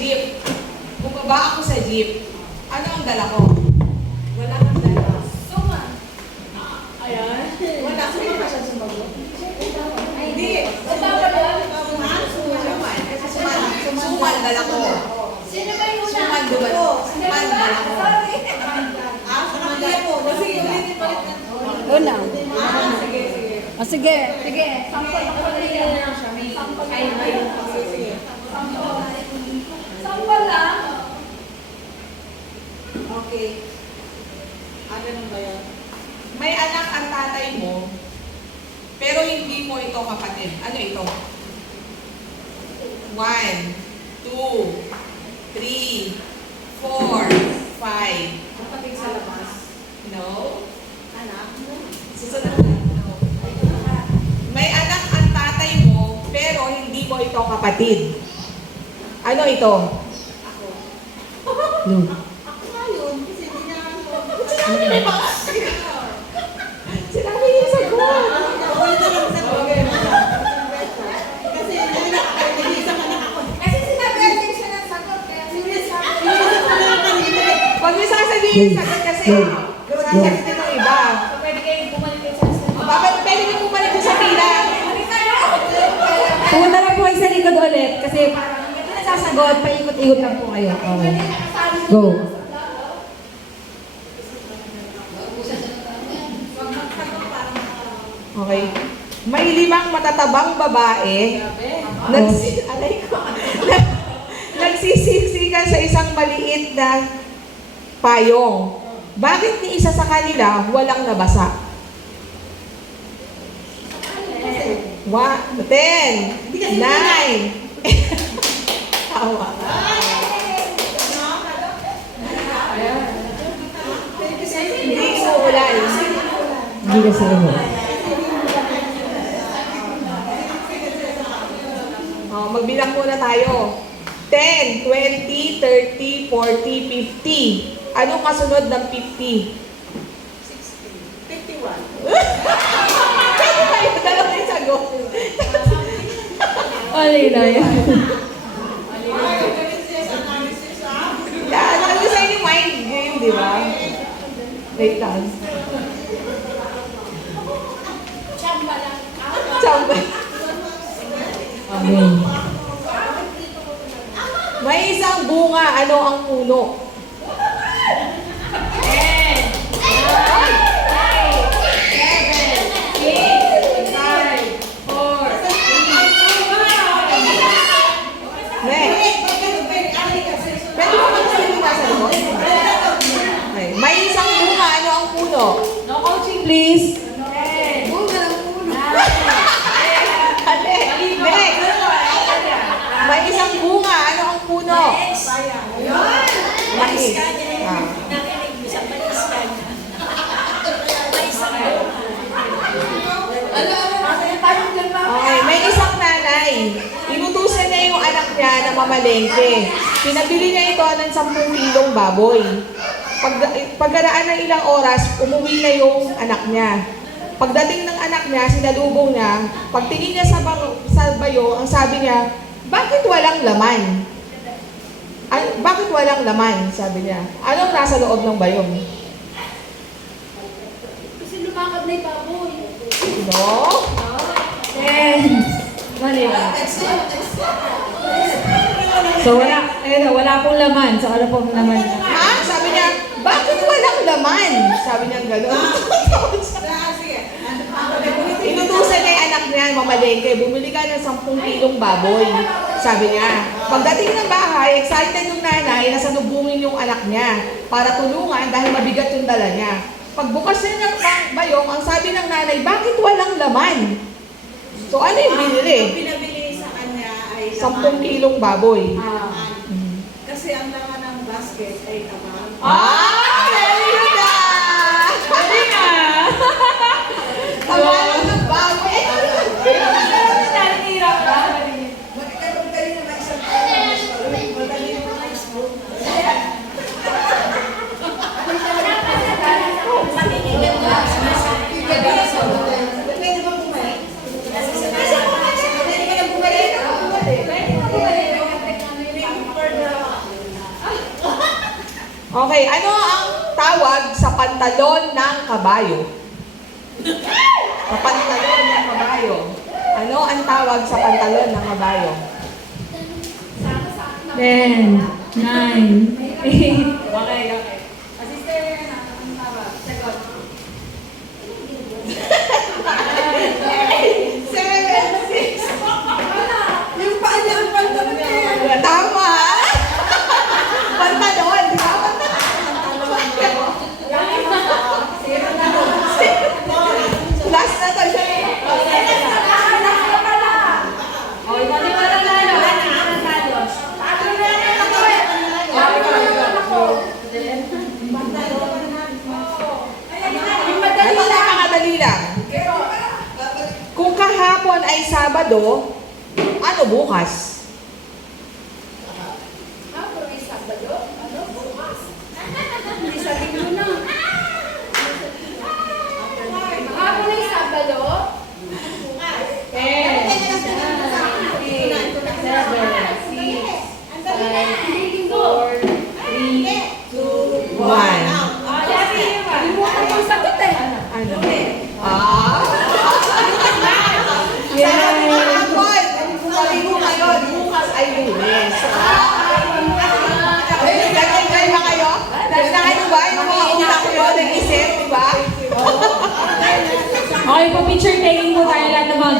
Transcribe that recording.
jeep. Bumaba ako sa jeep. Ano ang dala ko? Wala kang dala. Suma. Ayan. Wala. Sino ba siya sumagot? Hindi. Baba ba yun? Suman. Suman. Suman. Suman dala ko. Sino ba yung una? Suman duman. Suman dala ko. Sorry. Ah, suman po. Sige, ulitin pa rin. Una. Ah, sige, sige. O sige. Sige, sampol ako na. May sampol Ay, ay. Lang. Okay. Ah, ganun ba yan? May anak ang tatay mo, pero hindi mo ito kapatid. Ano ito? One, two, three, four, five. Kapatid sa labas. No? Anak. Susunod na. No. May anak ang tatay mo, pero hindi mo ito kapatid. Ano ito? No. Sinabi niya sa eh. Huwag niyo sasabihin sagot kasi sasagutin ng iba. Pwede kayo bumalik kayo sa. Bakit pwede niyo bumalik sa pila? Kayo. Pumunta lang po kayo sa likod ulit kasi parang hindi na sasagot, paikot-ikot lang po kayo. Okay. Go. Okay. May limang matatabang babae. Nagsi alay ko. Nagsisiksikan sa isang maliit na payong. Bakit ni isa sa kanila walang nabasa? One, ten, nine. Tawa. Hindi umuulan. Hindi kasi ano. Oh, magbilang muna tayo. 10, 20, 30, 40, 50. Anong kasunod ng 50? 51. Pwede ba yun? Dalawa yung sagot. Alay na yan. Ano sa inyo mind game, di ba? Wait lang. Amen. May isang bunga, ano ang puno? Next. Pwede mo magsalita sa likod? Okay. May isang bunga, ano ang puno? No coaching please. Ate, next. May isang bunga, ano ang puno? Mais. Ah. Okay, may isang nanay. Inutusan niya yung anak niya na mamalengke. Pinabili niya ito ng 10 kilong baboy. Pag, pagdaraan ng ilang oras, umuwi na yung anak niya. Pagdating ng anak niya, sinalubong niya, pagtingin niya sa, bang, sa bayo, ang sabi niya, bakit walang laman? Ay, bakit walang laman? Sabi niya. Anong nasa loob ng bayo? Kasi lumakad na yung baboy. No? Ten. Mali. So wala, na, wala pong laman. So ano pong laman? Ha? Sabi niya, bakit walang laman? Sabi niya gano'n. Inutusan niya yung anak niya, mamalengke, bumili ka ng 10 kilong baboy. Sabi niya. Pagdating ng bahay, excited yung nanay na salubungin yung anak niya para tulungan dahil mabigat yung dala niya. Pagbukas niya ng ba- bayong, ang sabi ng nanay, bakit walang laman? So ano yung binili? pinabili sa kanya ay 10 kilong baboy. laman. Kasi ang laman ng basket ay kamang. Ah! Okay, ano ang tawag sa pantalon ng kabayo? Sa pantalon ng kabayo. Ano ang tawag sa pantalon ng kabayo? Ten, nine, eight, Okay, okay. Assistant, ang tawag. Sagot. Seven, six. Yung paa niya ang pantalon niya. Tama! Pantalon, di ba? Last na to siya. Oh, ikaw di ba nanalo? Nanalo. Yung madali Ito lang. nakakadali lang. Kung kahapon ay Sabado, ano bukas? Ah, pero may Sabado? Ano? Bukas? Hindi sa linggo na. Hapon ay Sabado? ten, Hindi linggo. One. Ah, dati yun ba? Limutan ko ang sagot eh. Ano? Ah? Sa kahapon, sabi mo ngayon, lunes. Nag-enjoy ba kayo? Nag-enjoy ba yung ko nag-isip, di ba? Okay po, picture taking po tayo lahat ng mga